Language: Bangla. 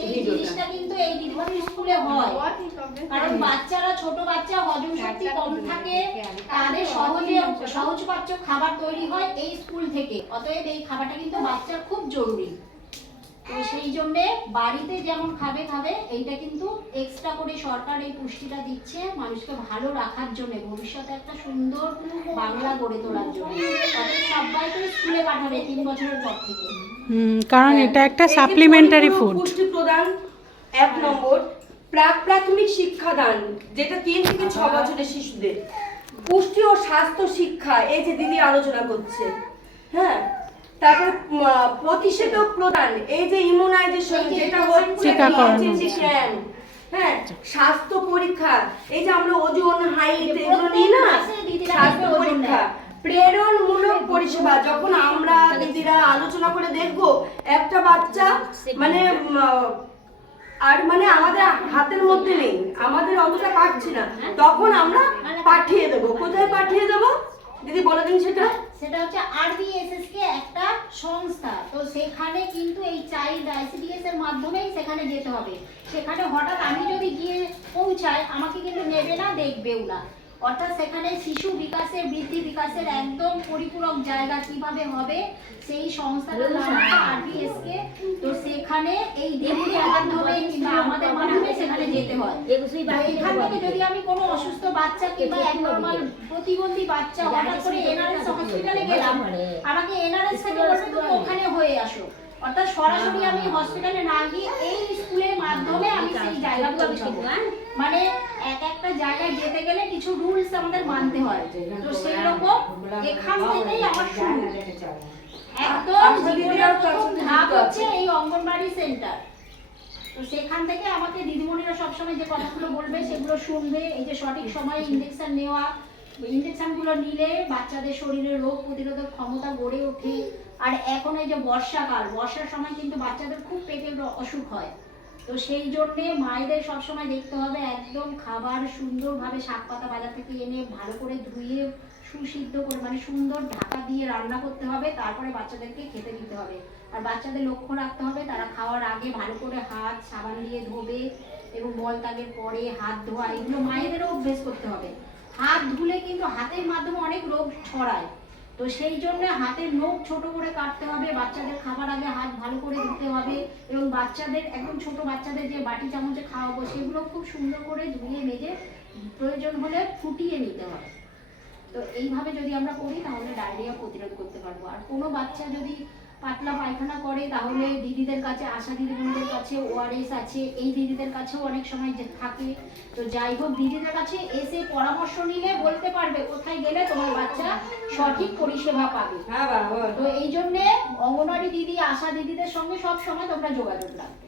সেই জিনিসটা কিন্তু এই দিদিমণির স্কুলে হয়। কারণ বাচ্চারা ছোট বাচ্চা হজম শক্তি কম থাকে তাদের সহজে সহজপাচ্য খাবার তৈরি হয় এই স্কুল থেকে। অতএব এই খাবারটা কিন্তু বাচ্চার খুব জরুরি। তো সেই জন্যে বাড়িতে যেমন খাবে খাবে এইটা কিন্তু এক্সট্রা করে সরকার এই পুষ্টিটা দিচ্ছে মানুষকে ভালো রাখার জন্য। ভবিষ্যতে একটা সুন্দর বাংলা গড়ে তোলার জন্য। সবাইকে স্কুলে পাঠাবে তিন বছরের পর থেকে। হুম, কারণ হ্যাঁ। এটা একটা সাপ্লিমেন্টারি ফুড পুষ্টি প্রদান এক নম্বর প্রাক প্রাথমিক শিক্ষাদান যেটা তিন থেকে ছ বছরের শিশুদের। পুষ্টি ও স্বাস্থ্য শিক্ষা এই যে দিদি আলোচনা করছে। হ্যাঁ তারপর প্রতিষেধক প্রদান এই যে ইমিউনাইজেশন যেটা হচ্ছে হ্যাঁ স্বাস্থ্য পরীক্ষা এই যে আমরা ওজন হাইট এগুলো নিই না স্বাস্থ্য পরীক্ষা। প্রেরণমূলক পরিষেবা। যখন আমরা দিদিরা আলোচনা করে দেখব, একটা বাচ্চা মানে আর মানে আমাদের হাতের মধ্যে নেই, আমাদের অতটা পাচ্ছি না। তখন আমরা পাঠিয়ে দেব। কোথায় পাঠিয়ে দেব? দিদি বলে দিন সেটা। সেটা হচ্ছে আরবিএসএস কে একটা সংস্থা। তো সেখানে কিন্তু এই চাইল্ড আইসিডিএস এর মাধ্যমেই সেখানে যেতে হবে। সেখানে হঠাৎ আমি যদি গিয়ে পৌঁছাই, আমাকে কিন্তু নেবে না, দেখবেও না। অর্থাৎ সেখানে শিশু বিকাশের বৃদ্ধি বিকাশের একদম পরিপূরক জায়গা কীভাবে হবে সেই সংস্থাটার নাম আরবিএস কে। তো সেখানে এই মাধ্যমে কিংবা আমাদের মাধ্যমে সেখানে যেতে হয়। এখান থেকে যদি আমি কোনো অসুস্থ বাচ্চা কিংবা এক নর্মাল প্রতিবন্ধী বাচ্চা হঠাৎ করে এনআরএস হসপিটালে গেলাম আমাকে এনআরএস থেকে বলবে তুমি ওখানে হয়ে আসো। অর্থাৎ সরাসরি আমি হসপিটালে না গিয়ে এই স্কুলের মাধ্যমে আমি সেই জায়গা পৌঁছাবো মানে এক একটা জায়গায় যেতে গেলে কিছু রুলস আমাদের মানতে হয়। তো সেই রকম এখান থেকেই আমার শুরু। একদম আচ্ছা, জীবনের প্রথম ধাপ হচ্ছে এই অঙ্গনবাড়ি সেন্টার তো সেখান থেকে আমাকে দিদিমণিরা সবসময় যে কথাগুলো বলবে সেগুলো শুনবে। এই যে সঠিক সময়ে ইঞ্জেকশন নেওয়া ইঞ্জেকশনগুলো নিলে বাচ্চাদের শরীরে রোগ প্রতিরোধক ক্ষমতা গড়ে ওঠে। আর এখন এই যে বর্ষাকাল বর্ষার সময় কিন্তু বাচ্চাদের খুব পেটের অসুখ হয়। তো সেই জন্যে মায়েদের সবসময় দেখতে হবে একদম খাবার সুন্দরভাবে শাক পাতা বাজার থেকে এনে ভালো করে ধুয়ে সুসিদ্ধ করে মানে সুন্দর ঢাকা দিয়ে রান্না করতে হবে, তারপরে বাচ্চাদেরকে খেতে দিতে হবে। আর বাচ্চাদের লক্ষ্য রাখতে হবে, তারা খাওয়ার আগে ভালো করে হাত সাবান দিয়ে ধোবে এবং মল ত্যাগের পরে হাত ধোয়া, এগুলো মায়েদেরও অভ্যেস করতে হবে। হাত ধুলে কিন্তু হাতের মাধ্যমে অনেক রোগ ছড়ায়। তো সেই জন্য হাতের নখ ছোট করে কাটতে হবে, বাচ্চাদের খাবার আগে হাত ভালো করে ধুতে হবে এবং বাচ্চাদের, একদম ছোট বাচ্চাদের যে বাটি চামচে খাওয়াবো সেগুলো খুব সুন্দর করে ধুয়ে মেজে প্রয়োজন হলে ফুটিয়ে নিতে হবে। তো এইভাবে যদি আমরা করি তাহলে ডায়রিয়া প্রতিরোধ করতে পারব। আর কোনো বাচ্চা যদি পাতলা পায়খানা করে তাহলে দিদিদের কাছে আশা দিদিদের কাছে ওআরএস আছে এই দিদিদের কাছেও অনেক সময় যে থাকে। তো যাই হোক দিদিদের কাছে এসে পরামর্শ নিলে বলতে পারবে কোথায় গেলে তোমার বাচ্চা সঠিক পরিষেবা পাবে। হ্যাঁ তো এই জন্যে অঙ্গনওয়াড়ি দিদি আশা দিদিদের সঙ্গে সব সময় তোমরা যোগাযোগ রাখবে।